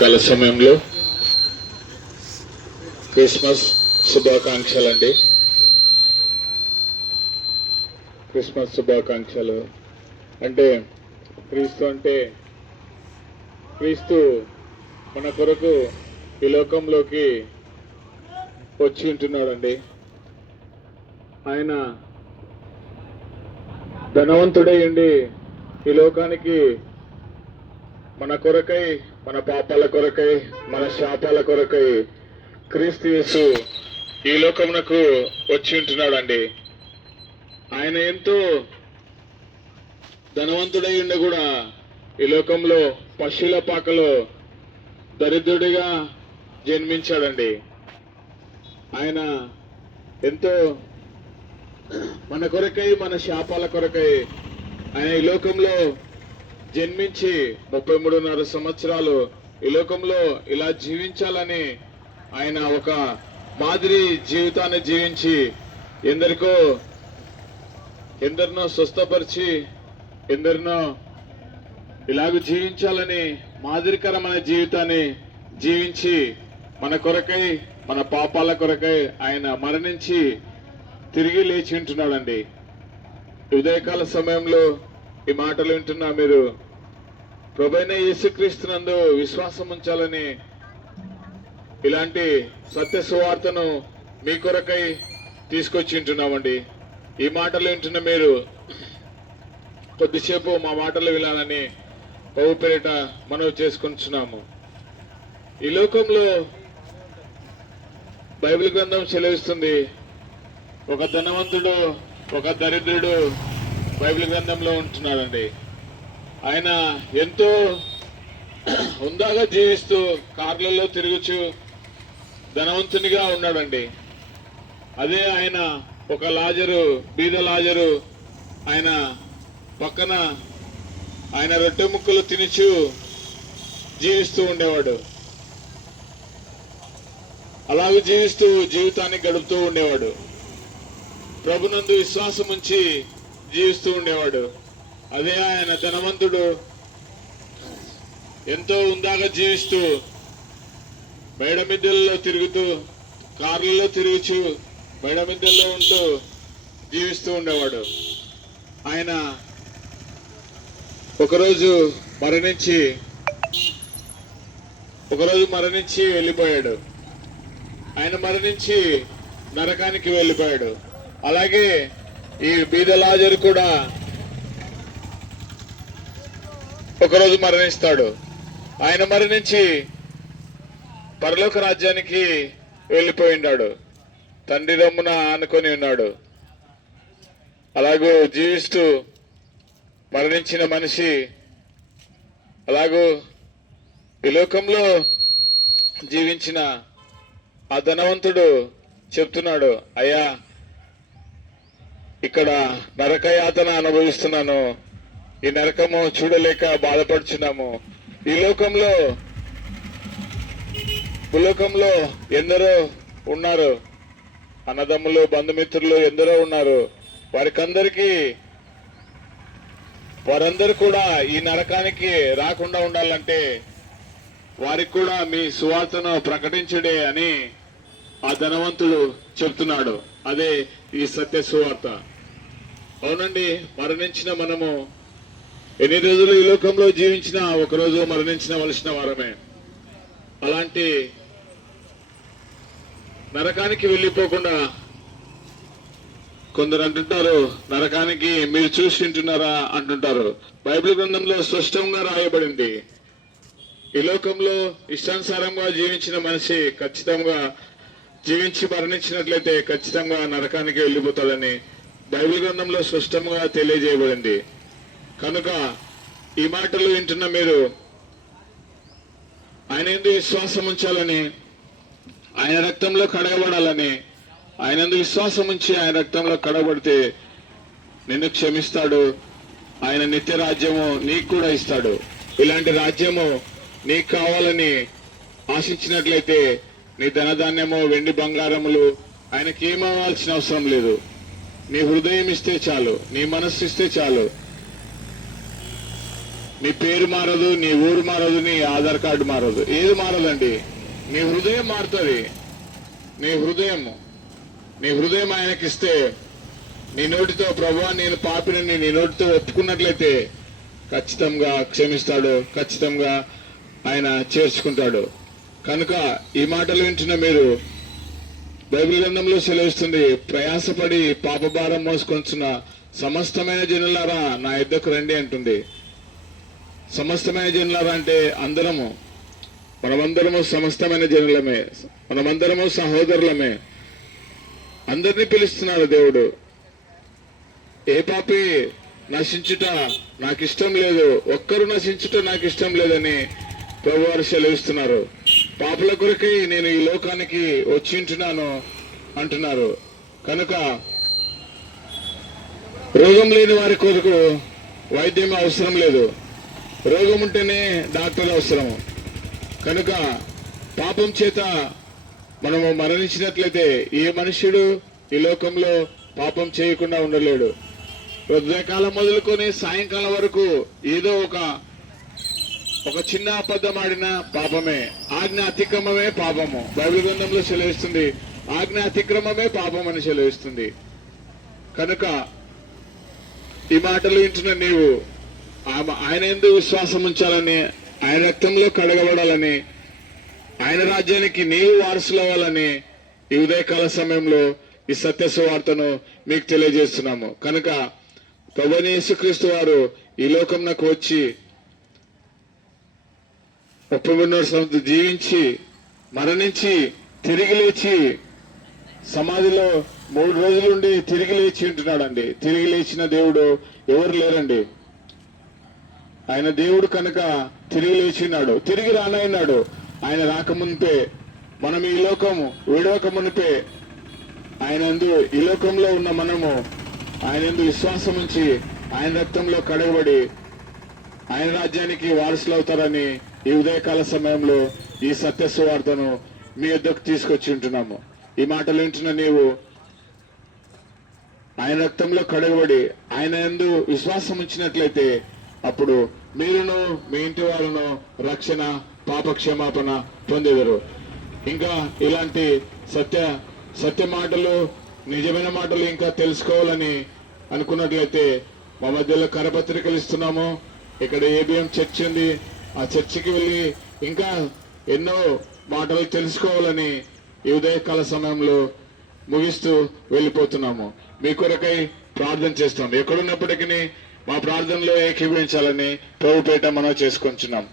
కాల సమయంలో క్రిస్మస్ శుభాకాంక్షలు అండి క్రిస్మస్ శుభాకాంక్షలు. అంటే క్రీస్తు అంటే క్రీస్తు మన కొరకు ఈ లోకంలోకి వచ్చి ఉంటున్నాడండి. ఆయన ధనవంతుడై ఉండి ఈ లోకానికి మన కొరకై మన పాపాల కొరకై మన శాపాల కొరకై క్రీస్తు యేసు ఈ లోకమునకు వచ్చి ఉంటున్నాడండి. ఆయన ఎంతో ధనవంతుడై ఉండి కూడా ఈ లోకంలో పశువుల పాకలో దరిద్రుడిగా జన్మించాడండి. ఆయన ఎంతో మన కొరకై మన శాపాల కొరకై ఆయన ఈ లోకంలో జన్మించి ముప్పై మూడున్నర సంవత్సరాలు ఈ లోకంలో ఇలా జీవించాలని ఆయన ఒక మాదిరి జీవితాన్ని జీవించి ఎందరికో ఎందరినో స్వస్థపరిచి ఎందరినో ఇలాగ జీవించాలని మాదిరికరమైన జీవితాన్ని జీవించి మన కొరకై మన పాపాల కొరకై ఆయన మరణించి తిరిగి లేచి ఉంటున్నాడండి. ఉదయకాల సమయంలో ఈ మాటలు వింటున్నా మీరు ప్రభైన యేసుక్రీస్తునందు విశ్వాసం ఉంచాలని ఇలాంటి సత్య సువార్తను మీ కొరకై తీసుకొచ్చి ఉంటున్నామండి ఈ మాటలు వింటున్న మీరు కొద్దిసేపు మా మాటలు వినాలని పౌ పేరిట మనవి చేసుకుంటున్నాము. ఈ లోకంలో బైబిల్ గ్రంథం సెలవిస్తుంది. ఒక ధనవంతుడు ఒక దరిద్రుడు బైబిల్ గ్రంథంలో ఉంటున్నాడండి. ఆయన ఎంతో హుందాగా జీవిస్తూ కార్లలో తిరుగుచు ధనవంతునిగా ఉన్నాడండి. అదే ఆయన ఒక లాజరు బీద లాజరు ఆయన పక్కన ఆయన రొట్టె ముక్కలు తినుచు జీవిస్తూ ఉండేవాడు. అలాగే జీవిస్తూ జీవితాన్ని గడుపుతూ ఉండేవాడు. ప్రభునందు విశ్వాసం ఉంచి జీవిస్తూ ఉండేవాడు. అదే ఆయన ధనవంతుడు. ఎంతో ఉందాగా జీవిస్తూ మేడ తిరుగుతూ కార్లలో తిరుగుచు బయడమిద్దెల్లో ఉంటూ జీవిస్తూ ఉండేవాడు. ఆయన ఒకరోజు మరణించి ఒకరోజు మరణించి వెళ్ళిపోయాడు. ఆయన మరణించి నరకానికి వెళ్ళిపోయాడు. అలాగే ఈ బీదలాజరు కూడా ఒకరోజు మరణిస్తాడు. ఆయన మరణించి పరలోక రాజ్యానికి వెళ్ళిపోయిండాడు. తండ్రి రమ్మున ఆనుకొని ఉన్నాడు. అలాగూ జీవిస్తూ మరణించిన మనిషి అలాగూ ఈ లోకంలో జీవించిన ఆ ధనవంతుడు చెప్తున్నాడు అయ్యా ఇక్కడ నరకయాతన అనుభవిస్తున్నాను. ఈ నరకము చూడలేక బాధపడుచున్నాము. ఈ లోకంలో భూలోకంలో ఎందరో ఉన్నారు. అన్నదమ్ములు బంధుమిత్రులు ఎందరో ఉన్నారు. వారికందరికీ వారందరూ కూడా ఈ నరకానికి రాకుండా ఉండాలంటే వారికి కూడా మీ సువార్తను ప్రకటించుడే అని ఆ ధనవంతుడు చెప్తున్నాడు. అదే ఈ సత్య సువార్త. అవునండి మరణించిన మనము ఎన్ని రోజులు ఈ లోకంలో జీవించినా ఒకరోజు మరణించిన వలసిన వారమే. అలాంటి నరకానికి వెళ్ళిపోకుండా కొందరు అంటుంటారు నరకానికి మీరు చూసి వింటున్నారా అంటుంటారు. బైబిల్ గ్రంథంలో స్పష్టంగా రాయబడింది. ఈ లోకంలో ఇష్టానుసారంగా జీవించిన మనిషి ఖచ్చితంగా జీవించి మరణించినట్లయితే ఖచ్చితంగా నరకానికి వెళ్ళిపోతాడని బైబిల్ గ్రంథంలో స్పష్టంగా తెలియజేయబడింది. కనుక ఈ మాటలు వింటున్న మీరు ఆయన ఎందుకు విశ్వాసం ఉంచాలని ఆయన రక్తంలో కడగబడాలని ఆయన ఎందుకు విశ్వాసం ఉంచి ఆయన రక్తంలో కడగబడితే నిన్ను క్షమిస్తాడు ఆయన నిత్య రాజ్యము నీకు కూడా ఇస్తాడు. ఇలాంటి రాజ్యము నీకు కావాలని ఆశించినట్లయితే నీ ధనధాన్యము వెండి బంగారములు ఆయనకి ఏమవ్వాల్సిన అవసరం లేదు. నీ హృదయం ఇస్తే చాలు నీ మనస్సు ఇస్తే చాలు. నీ పేరు మారదు నీ ఊరు మారదు నీ ఆధార్ కార్డు మారదు. ఏది మారదండి? నీ హృదయం మారుతుంది. నీ హృదయం నీ హృదయం ఆయనకిస్తే నీ నోటితో ప్రభా నేను పాపినని నీ నోటితో ఒప్పుకున్నట్లయితే ఖచ్చితంగా క్షమిస్తాడు ఖచ్చితంగా ఆయన చేర్చుకుంటాడు. కనుక ఈ మాటలు వింటున్న మీరు బైబిల్ గ్రంథంలో సెలవిస్తుంది ప్రయాసపడి పాపభారం మోసుకొంచున్న సమస్తమైన జనులారా నా ఇద్దకు రండి అంటుంది. సమస్తమైన జనులారా అంటే అందరము మనమందరము సమస్తమైన జనులమే మనమందరము సహోదరులమే. అందరినీ పిలుస్తున్నారు దేవుడు. ఏ పాపి నశించుట నాకు ఇష్టం లేదు ఒక్కరు నశించుట నాకు ఇష్టం లేదని ప్రభువారు సెలవిస్తున్నారు. పాపుల కొరకై నేను ఈ లోకానికి వచ్చింటున్నాను అంటున్నారు. కనుక రోగం లేని వారి కొరకు వైద్యం అవసరం లేదు. రోగం ఉంటేనే డాక్టర్ అవసరము కనుక పాపం చేత మనము మరణించినట్లయితే ఏ మనుష్యుడు ఈ లోకంలో పాపం చేయకుండా ఉండలేడు. ఉదయకాలం మొదలుకొని సాయంకాలం వరకు ఏదో ఒక ఒక చిన్న అబద్ధం ఆడిన పాపమే ఆజ్ఞ అతిక్రమమే పాపము. బైబిల్ గ్రంథంలో సెలవిస్తుంది ఆజ్ఞ అతిక్రమమే పాపం అని సెలవిస్తుంది కనుక ఈ మాటలు వింటున్న నీవు ఆయన ఎందుకు విశ్వాసం ఉంచాలని ఆయన రక్తంలో కడగబడాలని ఆయన రాజ్యానికి నీవు వారసులవ్వాలని ఈ ఉదయకాల సమయంలో ఈ సత్య సువార్తను మీకు తెలియజేస్తున్నాము. కనుక ప్రభుని యేసుక్రీస్తు వారు ఈ లోకంలోకి వచ్చి ముప్పై మూడున్నర సంవత్సరం జీవించి మరణించి తిరిగి లేచి సమాధిలో మూడు రోజులుండి తిరిగి లేచి ఉంటున్నాడండి. తిరిగి లేచిన దేవుడు ఎవరు లేరండి? ఆయన దేవుడు కనుక తిరిగి లేచినాడు తిరిగి రానైనాడు ఆయన రాకముందే మనం ఈ లోకము విడవక మునిపే ఆయన ఈ లోకంలో ఉన్న మనము ఆయన విశ్వాసం ఉంచి ఆయన రక్తంలో కడగబడి ఆయన రాజ్యానికి వారసులు అవుతారని ఈ ఉదయకాల సమయంలో ఈ సత్య సువార్తను మీ యొద్దకు తీసుకొచ్చి ఉంటున్నాము. ఈ మాటలు వింటున్న నీవు ఆయన రక్తంలో కడగబడి ఆయన యందు విశ్వాసం ఉంచినట్లయితే అప్పుడు మీరును మీ ఇంటి వారును రక్షణ పాప పొందేదరు. ఇంకా ఇలాంటి సత్య సత్య మాటలు నిజమైన మాటలు ఇంకా తెలుసుకోవాలని అనుకున్నట్లయితే మా మధ్యలో కరపత్రికలు ఇస్తున్నాము. ఇక్కడ ఏబిఎం చర్చ్ ఉంది. ఆ చర్చికి వెళ్ళి ఇంకా ఎన్నో మాటలు తెలుసుకోవాలని ఈ ఉదయకాల సమయంలో ముగిస్తూ వెళ్ళిపోతున్నాము. మీ కొరకై ప్రార్థన చేస్తాం. ఎక్కడున్నప్పటికీ మా ప్రార్థనలో ఏకీభవించాలని ప్రభుపేట మనం చేసుకొంచున్నాం.